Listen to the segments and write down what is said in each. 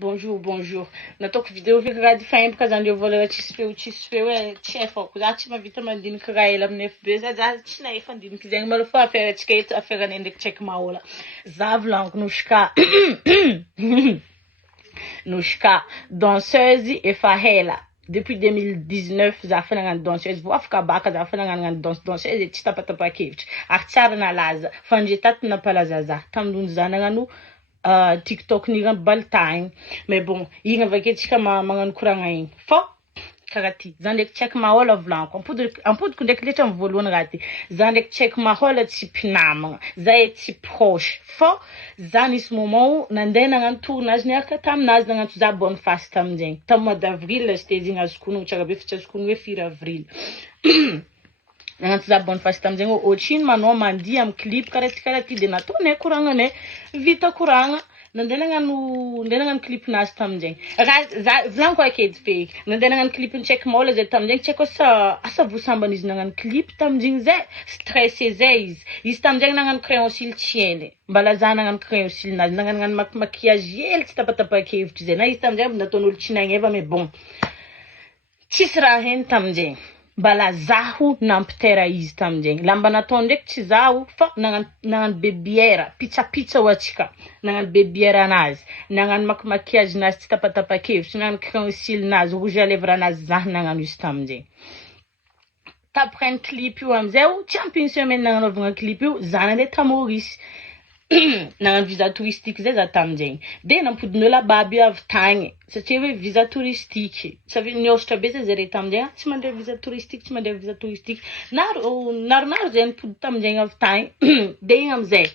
Bonjour, bonjour. Nataka video vikarady faimbo kazandio vola tsisy feo tsy haifako. Za tsy mahavita mandiniky raha ela amin'ny FB za tsy nahefa andiniky zegny malo fa affaire atsika eto affaire anay ndraiky tsaiky mahola. Za volagniko Noshka. Noshka, danseuse efa hela. Depuis 2019 za fa nagnano danseuse vao afaka baka za fa nagnano danseuse tsy tapatapakevitra. Ary tsara nalaza. Fandre tato nampalaza za. Tamindony za nagnano TikTok ni baltagny mais bon igny avake tsika magnano koragna igny fô karaha ty za ndraiky tsy haiko mahola volaniko ampodiko ndraiky letra amin'ny voalohany raha ty za ndraiky tsy haiko mahola tsy mpinamagna za tsy proche fô za nisy moment nandeha nagnano tournage niaraka taminazy nagnano za Boniface tamin'izegny tamin'ny mois d'avril sy tezigny azoko honogno tsara be fa tsy azoko honogno hoe firy avril nagnano za Boniface tamin'izegny ohatriny manao mandihy amin'ny clip karaha ty de nataonay koragnanay vita koragna nandeha nagnano clipnazy tamin'izegny raha za volaniko aketo feky nandeha nagnano clipny tsaiky mahola zay tamin'izegny tsy haiko asa vosambany izy nagnano clip tamin'igny zay stressé zay izy tamin'izegny nagnano crayon cils tsy eny mbala za nagnano crayon cils nazy nagnano maquillage hely tsy tapatapakevitra zay na izy tamin'izegny nataon'olo tsy nagneva mais bon tsisy raha heny tamin'izegny mbala zaho nampitera izy tamin'izegny lamba nataony ndraiky tsy zaho fa nagnano bebiera pizza ho atsika nagnano bebiera anazy nagnano maquillage nazy tsy tapatapakevitra nagnano crayon cils nazy rouge à lèvres nazy zaho nagnano izy tamin'izegny après ny clip io amizay tsy ampy une semaine nagnanaovagna clip io za nandeha ta Maurice nagnano visa touristique zay za tamin'izegny de nampodin'olo ababy avy tagny satria hoe visa touristique savia niosatra be zay zare tamin'izegny tsy mandeha visa touristique naronaro zay nipody tamin'izegny avy tagny de igny amizay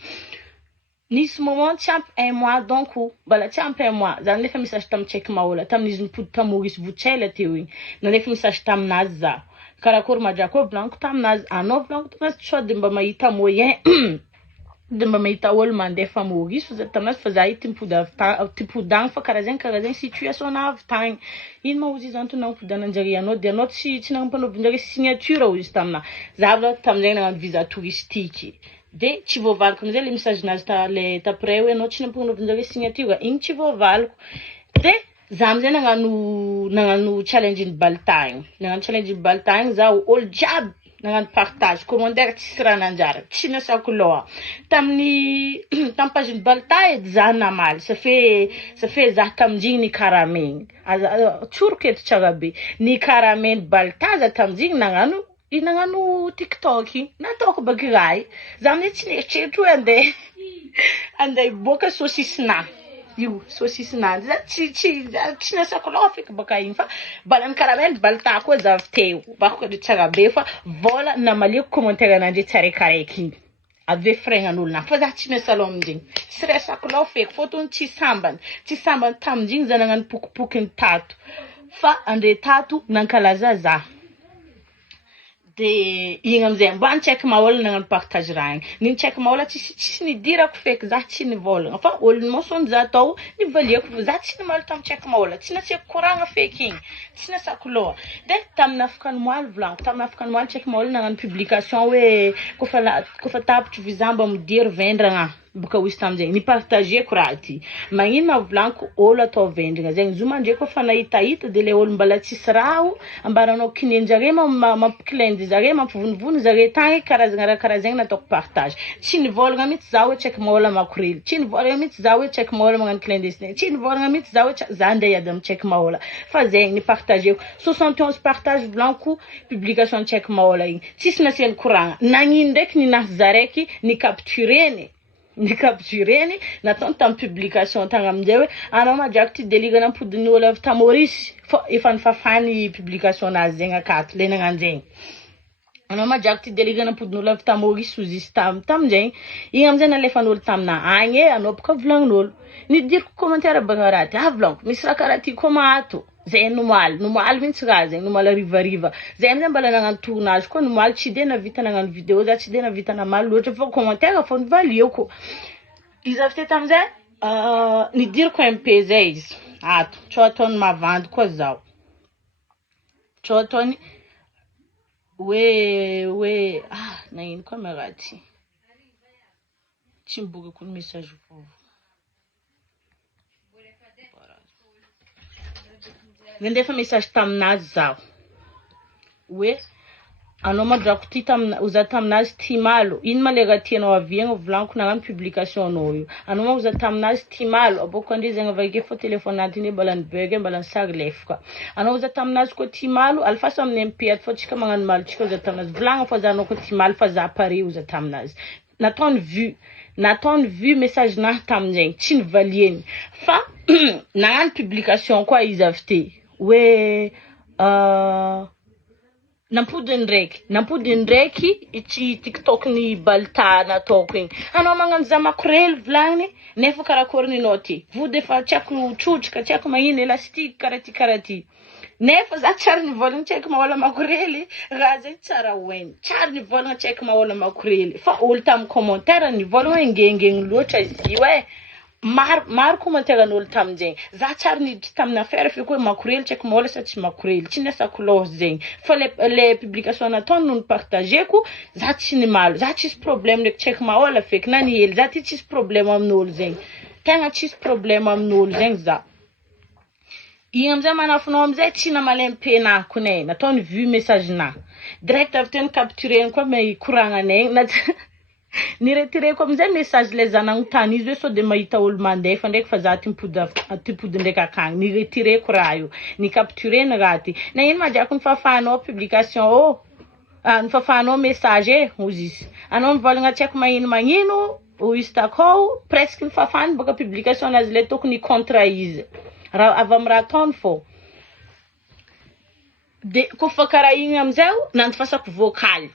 nisy moment tsy ampy un mois donc mbala tsy ampy un mois za nefa misage tamin'ny tsaiky mahola tamin'izy nipody ta Maurice Votsela teo igny nanefa misage taminazy za karakory madrako volaniko taminazy anao volaniko taminazy sao de mba mahita moyen de mba mahita olo mandefa Maurice fa za taminazy fa za ity mipody tipodagny fa karaha zegny situation avy tagny ino ma ozy izy antony nampodana-njare anao de anao tsy nagnampanovanjare signature izy tamina za vôla tamin'izegny nagnano visa touristique de tsy voavaliko amizay le message nazy le taprès hoe anao tsy nampanaovanjare signature igny tsy voavaliko de za amizay nagnano challenge ny baltagny za olo jiaby nagnano partage commentaire tsisy raha nanjara tsy nasako loha tamin'ny page ny balta edy za namaly ça fait za tamin'igny ny karamegny tsoroko eto tsara be ny karamegny balta za tamin'igny nagnano TikTok nataoko baka raha za amin'izay tsy nieritreritry hoe andeha boka saucisse io saucisse-na za tsy nasako loha feky baka igny fa mbala ny karamely balta koa za avy teo bako de tsara be fa vola namaliako commentaire anandre tsaraikaraiky igny ave fregnan'olo na fa za tsy miasa loha amin'igny tsy resako loha feky fotony tsy sambany tamin'igny za nagnano pokipoky ny tato fa andre tato nankalaza za de igny amizay mbany tsy haiko mahola nagnano partage raha igny niny tsy haiko mahola tsy nidirako feky za tsy nivolagna fa olo mosony za atao nivaliako za tsy nimaly tamin'ny tsy haiko mahola tsy nasiako koragna feky igny tsy nasako loha de tamin'ny afakany moaly volaniko tamin'ny afakany moaly tsy haiko mahola nagnano publication hoe kofa tapitry visa mba midiry vendragna boka hoizy tamin'izegny nipartageko raha ty magnino ma volaniko olo atao vendragna zegny zo mandre koa fa nahitahita de le olo mbala tsisy raha ambaranao kinenjare mampiclainde zare mampivonivony zare tagny karazagna raha karaha zegny nataoko partage tsy nivolagna mihitsy za hoe tsy haiko mahola makorely tsy nivolagna mihitsy za hoe tsy haiko mahola magnano clandestine tsy nivolagna mihitsy za hoe za andeha hiady amin'ny tsy haiko mahola fa zegny nipartageko 71 partage volaniko publication tsy haiko mahola igny tsisy nasiany koragna nagnino ndraiky ninazy zaraiky nicaptureny nataony tamin'ny publication tagny amizay hoe anao madrako ty délire nampodiny olo avy ta Maurice fa efa nifafany publication nazy zegny akato le nagnano zegny anao madrako ty délire nampodiny olo avy ta Maurice ozy izy tamin'izegny igny amizay nalefan'olo tamina agny anao boka volagnin'olo nidiriko commentaire baka raha ty volaniko misy raha karaha ty komato zay nomaly mihitsy raha zegny nomaly arivariva zay amizay mbala nagnano tournage koa nomaly tsy de navita nagnano vidéo za tsy de navita namaly loatra fa commentaire fô nivaliako izy avy tety amizay nidiriko MP zay izy ato tsao ataony mavandy koa zao tsao ataony hoe nagnino koa ma raha ty tsy miboaka koa ny message vovo Nandefa message taminazy zaho. Hoe anao madrako ty oza taminazy ty malo. Ino ma le raha tianao aviagna volaniko nagnano publication anao io. Anao ma oza taminazy ty malo. Aboko andre zegny avake fo téléphone antiny mbala ny bug mbala ny sary lefaka. Anao oza taminazy ko ty malo alfaso amin'ny MP ato fa tsika magnano malo tsika oza taminazy. Volagna fa zanao ko ty malo fa za pare oza taminazy. Nataony vu message nahy tamin'izay tsy nivaliany. Fa nagnano publication koa izy avy te. Hoe nampodiny raiky ity TikTok ny balta nataoko igny. Anao magnano za makorely volagny nefa karakory ninao ty. Vody efa tiako trotrika, tiako magnino elastique karaha ty. Nefa za tsara nivolagna tsy haiko mahola makorely, raha zay tsara hoeny. Tsara nivolagna tsy haiko mahola makorely. Fa olo tamin'ny commentaire nivolagna hoe ngengeny loatra izy io e. Maro commentaire n'olo tamin'izay. Za tsara niditra tamin'ny affaire fe koa makorely tsy haiko mahola sa tsy makorely. Tsy niasako loha zegny. Fa le publication nataony no partageko, za tsy nimalo. Za tsisy problème ndraiky tsy haiko mahola feky na ny hely. Za ty tsisy problème amin'olo zegny. Tegna tsisy problème amin'olo zegny za. Igny amizay manafinao amizay tsy namaly MP-nako ne. Nataony vu message na. Direct avy teo capturé koa me koragnanay. Ni retireko amizay message le zanagnontany izy hoe so de mahita olo mandefa ndraiky fa za tipody ndraiky akagny. Ni retireko raha io. Ni capturé ny raha ty. Na ino madiako nifafanao publication nifafanao message ozy izy. Anao mivolagna tsy haiko magnino o izy takao presque nifafany baka publication nazy le tokony contre izy. Raha avy amin'ny raha ataony fô. De kofa karaha igny amizay nantifasako vocaly.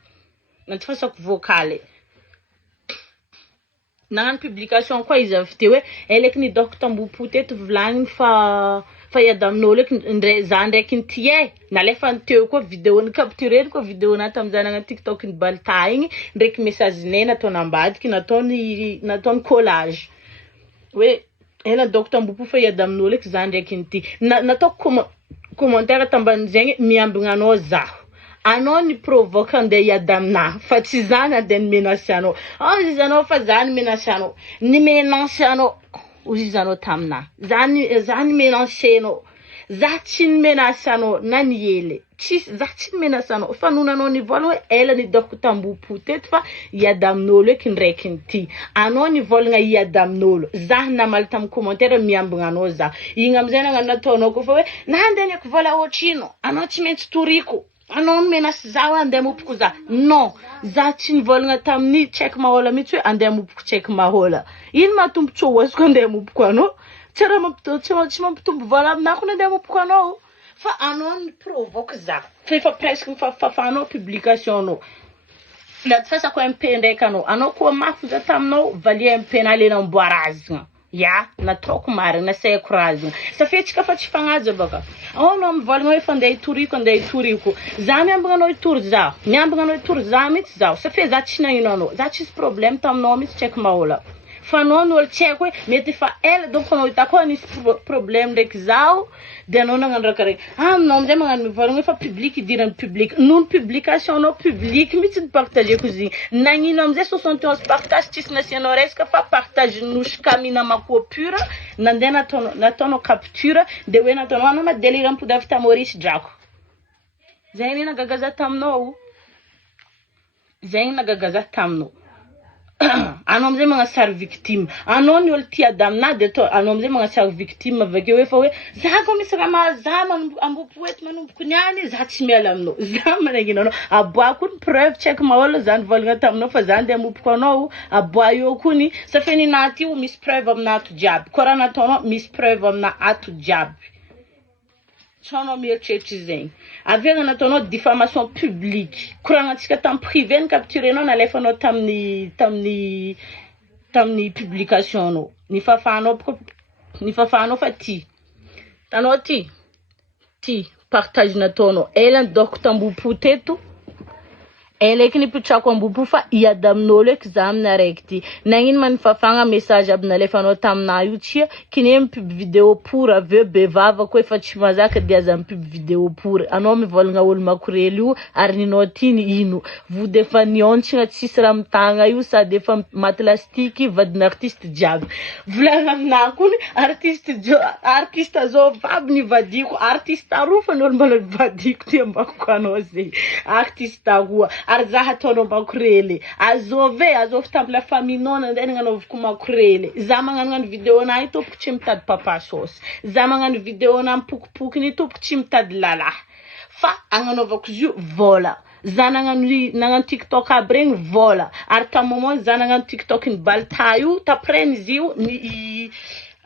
Nagnano publication koa izy avy teo hoe eleko ni doko tambopo teto volagny fa iady amin'olo eky za ndraiky nity e. Nalefa teo koa vidéo ny capturé koa vidéo na tamin'izay nagnano TikTok ny balta igny ndraiky message nay nataony ambadiky nataony collage. Hoe ela doko tambopo fa iady amin'olo eky za ndraiky nity. Nataoko commentaire tamban'izegny miambigna anao zaho. Anao ni provoque andeha iady aminahy fa tsy za nandeha nimenasy anao. Izy anao fa za nimenasy anao. Nimenasy anao. Ozy izy anao taminahy. Za nimenasy anao. Za tsy nimenasy anao na ny hely. Za tsy nimenasy anao. Fa noho anao nivolagna hoe ela ni doko tambopo teto fa iady amin'olo eky ndraiky nity. Anao nivolagna iady amin'olo. Za namaly tamin'ny commentaire miambigna anao za. Igny amizay nataonao koa fa hoe nandeha niako vola ohatrino. Anao tsy maintsy toriko. Anao nimenasy za hoe andeha mopoko za. Non. Za tsy nivolagna tamin'ny tsy haiko mahola mihitsy hoe andeha mopoko tsy haiko mahola. Ino matombotsy ho azoko andeha mopoko anao? Tsy mampitombo vola aminako nandeha mopoko anao. Fa anao ni provoque za. Fa presque nifafanao publication anao. Latifasako MP ndraiky anao. Anao koa mafy za taminao valia MP na le namboarazigna. Ya, nataoko marigna, nasayako razigna. Safetsika fa tsy fagnaja baka. Anao mivolagna hoe fa andeha hitoriko. Za miambigna anao hitory zaho. Miambigna anao hitory za mihitsy zaho. Safe za tsy nagnino anao. Za tsisy problème taminao mihitsy tsy haiko mahola. Fa anao n'olo tsy haiko hoe mety fa ela donc anao hitako hoe nisy problème ndraiky zaho. De anao nagnano raha karaha. Anao amizay magnano mivolagna hoe fa public idirany public. Noho ny publication anao public mihitsy ny partageko izy igny. Nagnino amizay 71 partage tsisy nasianao resaka fa partage noshkamina mako pure. Nandeha nataonao capture de hoe nataonao anao madelira ampody avy ta Maurice drako. Zay ny nagagaza taminao. Anao amizay magnasary victime. Anao ny olo tia damina de anao amizay magnasary victime avake hoe fa hoe za ko misy raha mahazama ambopo eto manomboko niany za tsy miala aminao. Za managnino anao. Aboako ny preuve tsy haiko mahola za nivolagna taminao fa za andeha ambopo anao. Aboa io kony safeny naty io misy preuve amina ato jiaby. Koa raha nataonao misy preuve amina ato jiaby. Sono mieritreritra zegny. Avy nataonao diffamation publique. Koragnantsika tam privé ny capturenao nalefanao tamin'ny publication anao. Nifafanao fa ty. Tanao ty partage nataonao. Ela doko tambopo teto. Eleki nipitrako ambopo fa iady amin'olo eky za amina raiky ty. Nagnino man fafagna message aby nalefanao tamina io tsia kine mipiby vidéo pour aveo bevava koa efa tsy mazaka dia aza mipiby vidéo pour. Anao mivolagna olo makorely io ary ninao ty ni ino. Vous defa niontsina tsisy raha mitagna io sady efa maty lastique vadina artiste jiaby. Volagna amina kony artiste zao vaby ni vadiko artiste aroa fa n'olo mbala vadiko ty ambako anao zay. Artiste aroa ary zaha ataonao makorely azovy tamby la famille non nandeha nagnanaovako makorely za magnano vidéo na io tompoko tsy mitady papa sauce za magnano vidéo na mipokipoky ni tompoko tsy mitady lalahy fa agnanaovako izy io vola za nagnano TikTok aby regny vola ary ta moment za nagnano TikTok ny balta io tapreny izy io ni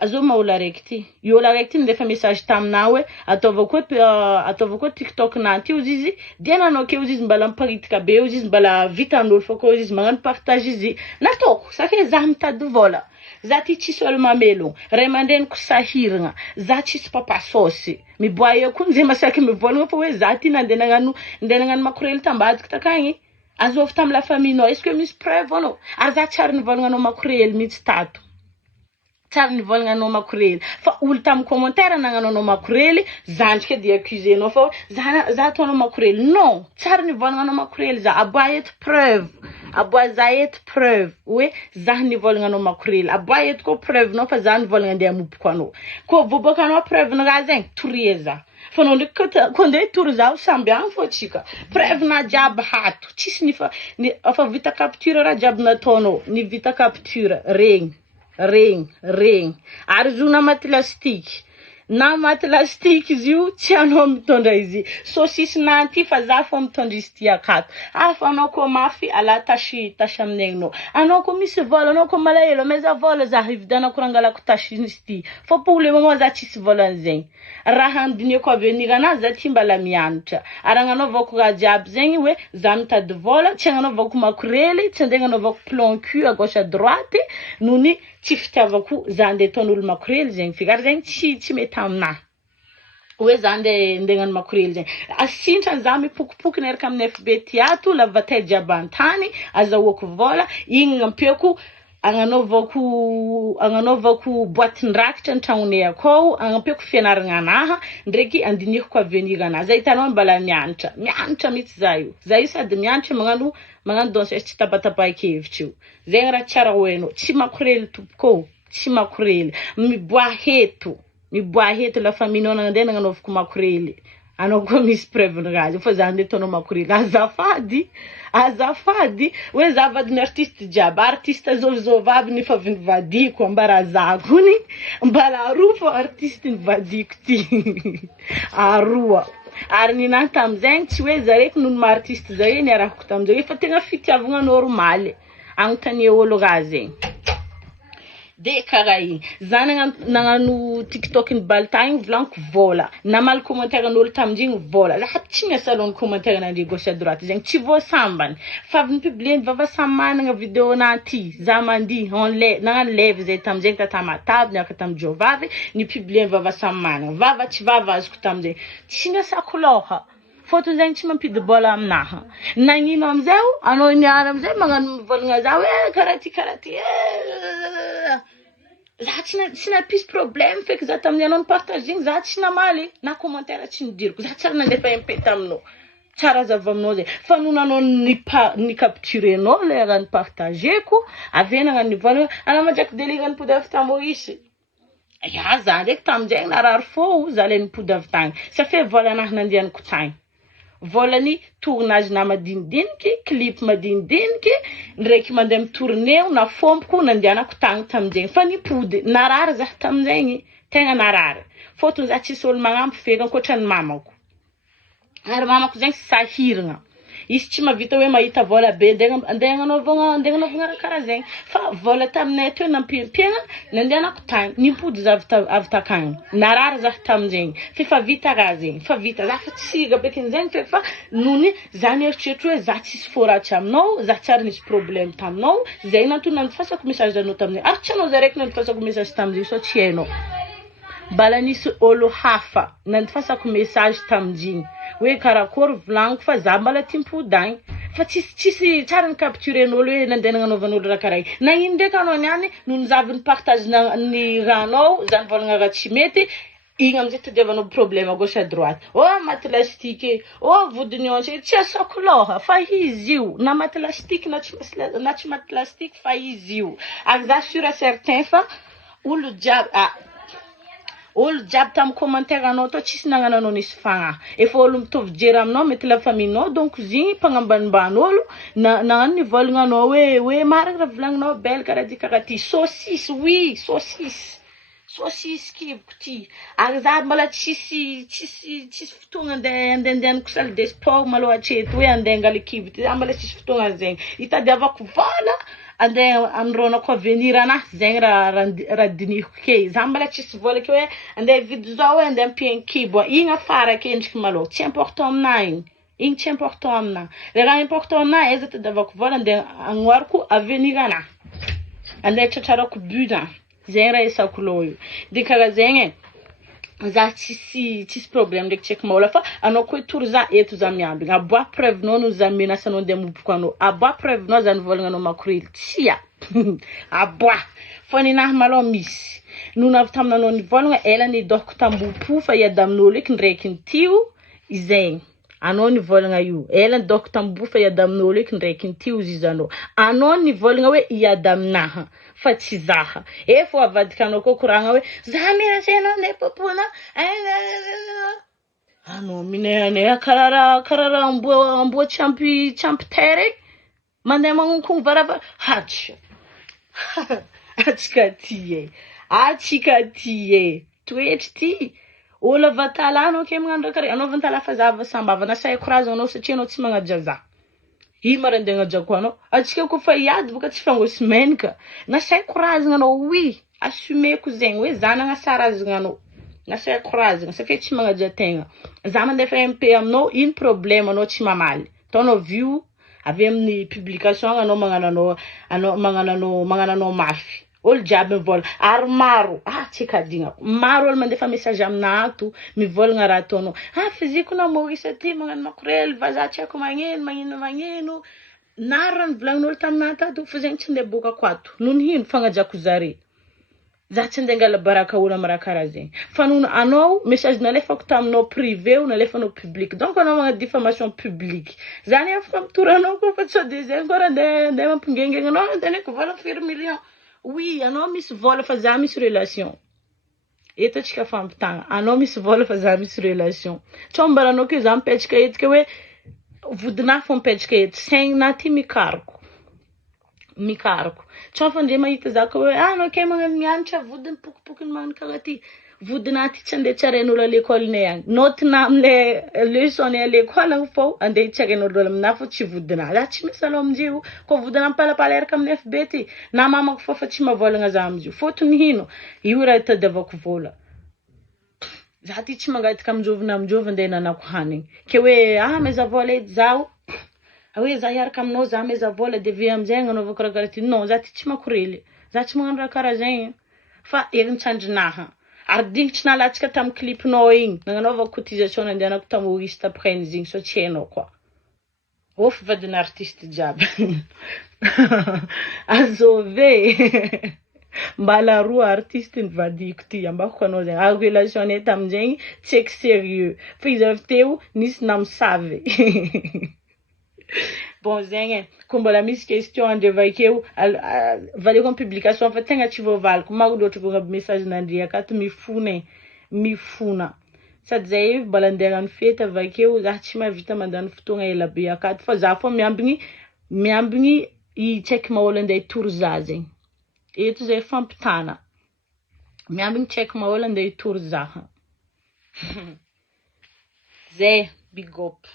azo maola raiky ty io la raiky ty ndefa message tamina hoe ataovako TikTok nanty izy dia nanao ke izy mbala mparitika be izy mbala vitan'olo fa ko izy magnano partage izy nataoko sake za mitady vola za ty tsisy olo mamelo ray mandreniko sahiragna za tsisy papa sauce miboa eo koa nzay masaky mivolagna fa hoe za ty nandeha nagnano makorely tambadika takagny azovy tamy la famille nao est-ce que misy preuve anao ary za tsara nivolagna anao makorely mihitsy tato tsara nivolagna anao makorely fa olo tamy commentaire nagnano anao makorely zandrika dia accusé anao fa za ataonao makorely non tsara nivolagna anao makorely za aboa eto preuve aboa za eto preuve hoe za nivolagna anao makorely aboa eto ko preuve nao fa za nivolagna andeha mopoko anao ko voboka anao preuve na raha zegny toria za fa no ndraiky ko ndeha tory za samby agny fô tsika preuve na jiaby hato tsisy fa vita capture raha jiaby nataonao ni vita capture regny ary izy io na maty lastique izy io tsy anao mitondra izy saucisse nanty fa za fô mitondra izy ty akato fa anao ko mafy ala tasy aminay anao anao ko misy vola anao ko malahelo meza vola za hividanako rangalako tasy izy ty fa pour le moment za tsisy vola an'zegny raha andiniako avenir anazy za ty mbala mianatra ary agnanaovako raha jiaby zegny hoe za mitady vola tsy agnanaovako makorely tsy andeha agnanaovako plan cul à gauche à droite nony tsy fitiavako za andeha ataon'olo makorely zegny figary zegny tsy mety amina hoe za andeha ngano makorely zegny asintra za mipokipoky neraka amin'ny FB tiato lavatay jiaby antany azahoako vola igny nampiako agnanovako boatin-drakitra an-tragnonay akao agnampeko fianaragna anaha ndraiky andinihako avenir anazy za hitanao mbala mianatra mihitsy za io sady mianatra magnano danseuse tsy tapatapakevitra io zegny raha tsara hoenao tsy makorely tompoko tsy makorely miboa heto la famille nao nandeha nagnanovako makorely anao koa misy preuve nirazy fa za andeha ataonao makorely azafady hoe za vadiny artiste jiaby artiste zovizovavy nefa vadiko ambara za kony mbala aroa fô artiste nivadiko ty aroa ary ninahy tamizegny tsy hoe zaraiky noho ma artiste zay niarahako tamizay fa tegna fitiavagna normaly agnontany olo raha zegny de karaha igny za nagnano TikTok ny baltagny volaniko vola namaly commentaire n'olo tamindrigny vola za tsy miasalony commentaire nandry gauche à droite zegny tsy voasambany fa avy nipublieny vava samy managna vidéo nanty za mandi nagnano live zay tamizegny tatamatavy niaraka tamy jovavy nipublieny vava samy managna vava tsy vava azoko tamizegny tsy miasako loha fôtony zegny tsy mampidy bola aminaha nagnino amizay anao niara amizay magnano mivolagna za hoe karaha ty za tsy napisy problème feky za tamin'ny anao nipartage igny za tsy namaly na commentaire tsy nidiriko za tsara nandefa MP taminao tsara zava aminao zay fa noho nanao ni capturenao le raha nipartageko avy nagnano nivolagna ana madraky délire nipody avy ta Maurice ya za ndraiky tamizegny narary fô za le nipody avy tagny safe vola anahy nandehanako tagny volany tournage na madinidiniky clip madinidiniky ndraiky mandeha mitournée na fompoko nandehanako tagny tamizegny fa nipody narary za tamizegny tegna narary fôtony za tsisy olo magnampy feky ankoatrany mamako ary mamako zegny sahiragna izy tsy mavita hoe mahita vola be andeha agnanaovagna karaha zegny fa vola taminay teo nampiampiagna nandehanako tagny nipody za avy takagny narary za tamizegny fa vita raha zegny fa vita za fa tsy gabekin'zegny feky fa nony za nieritreritry hoe za tsisy fô ratsy aminao za tsara nisy problème taminao zegny nantony nandifasako message anao tamizegny ary tsy anao zaraiky nandifasako message tamizegny so tsy hainao mbala nisy olo hafa nandifasako message tamizigny hoe karakory volaniko fa za mbala ty mipody agny fa tsisy tsara ny capturen'olo hoe nandeha nagnanaovan'olo raha karaha igny na ino ndraiky anao niany no nizavy ny partage ny rahanao zany volagna raha tsy mety igny amizay tadiavanao problème à gauche à droite maty lastique vodiny hanche tsy asako loha fa izy io na maty lastique na tsy maty lastique fa izy io ary za sûr et certain fa olo jiaby tamin'ny commentaire anao to tsisy nagnananao nisy fagnahy efa olo mitovy jery aminao mety la famille-nao donc zigny mpagnambanimban'olo nagnano ny volagnanao hoe marigny raha volagninao belle karaha ty saucisse oui saucisse kiboko ty ary za mbola tsisy fotoagna andehandehaniko salle de sport maloha hatreto hoe andeha angala kibo ty za mbola tsisy fotoagna zegny hitadiavako vola andeha amronako avenir anahy zegny raha dinihiko ke za mbola tsisy vola ke hoe andeha vidy zao hoe andeha ampiagny kibo igny afara kendriky maloha tsy important aminahy igny tsy important aminahy le raha important aminahy eza tadiavako vola andeha agnoariko avenir anahy andeha tratrarako but zegny raha esako loha io de karaha zegny za tsisy problème ndraiky tsy haiko mahola fa anao koa tory za eto za miambigna aboa preuve-nao no za menace-anao andeha moboko anao aboa preuve-nao zany volagnanao makorely tsia aboa fa ninahy maloha misy no navy taminanao ny volagna ela ny doko tambopo fa iady amin'olo eky ndraiky ny tio izegny anao ny volagna io ela ny doko tambopo fa iady amin'olo eky ndraiky ny tio zizanao anao ny volagna hoe iady aminaha fa tsy zaha fo avadikanao koa koragna hoe za menace anao ndeha popona anao minehane karaha amboa champy terre mandeha magnonkogno varava hatsa atsika ty toetry ty olo avatala anao ke magnano raha karaha anao vantala fa za sambava nasahiko raza anao satria anao tsy magnaja za mara andeha agnajako anao atsika koa fa iady boka tsy fangosi menaka nasaiko razagna anao oui assumeko zegny hoe za nagnasara razagna anao nasaiko razagna satria tsy magnaja tegna za mandeha fa MP aminao ino problème anao tsy mamaly ataonao view avy amin'ny publication anao magnananao mafy olo jiaby mivola ary maro tsy kadigna maro olo mandefa message amina ato mivolagna raha ataonao fiziko na Maurice aty magnano makorely vaza tsy haiko magnino nara ny volagnin'olo taminah tato fa zegny tsy ndeha bokako ato noho ny hino fagnajako zare za tsy andeha angala baraka olo amy raha karaha zegny fa noho anao message nalefako taminao privé o nalefanao public donc anao magnano diffamation publique zany afaka mitory anao koa fa tsy de zegny koa raha andeha mampingengegna anao andehaneko vola firy million oui anao misy vola fa za misy relation eto atsika fampitagna anao misy vola fa za misy relation tsao mbaranao ke za mipetraka etika hoe vodinahy fo mipetraka eto saigninah ty mikariko tsao fa ndre mahita za ko hoe anao ke magnano mianatra vodiny pokopokony magnano karaha ty vodinahy ty tsy andeha tsarain'olo à l'école-nay agny note-na amile leçon-nay à l'école agny fô andeha tsarain'olo aminahy fô tsy vodinahy za tsy misy aloha amizio ko vodinahy mipalapala eraka amin'ny FB ty na mamako fô fa tsy mahavolagna za amizio fôtony hino io raha itadiavako vola za ty tsy mangataka aminjovy andeha nanako hanigny ke hoe meza vola edy zaho hoe za hiaraka aminao za meza vola de amizay agnanaovako raha karaha ty non za ty tsy makorely za tsy magnano raha karaha zegny fa herintsandrinaha ary dingitry nalatsaka tamin'ny clipinao igny nagnanaovako cotisation nandehanako tamin'ny Maurice tapreny igny so tsy hainao koa fa vadina artiste jiaby azove mbala roa artiste nivadiko ty ambako anao zegny ary relation-nay tamin'izegny tsy eky sérieux fa izy avy teo nisy namosavy bon zegny ko mbola misy question andre vakeo valeko amin'ny publication fa tegna tsy voavaliko maro loatra vao message nandre akato mifona sady zay mbola andeha hagnano fety avakeo za tsy mahavita mandany fotoagna ela be akato fa za fô miambigny i tsy haiko mahola andeha hitory za zegny eto zay fampitana miambigny tsy haiko mahola andeha hitory zaha zay big up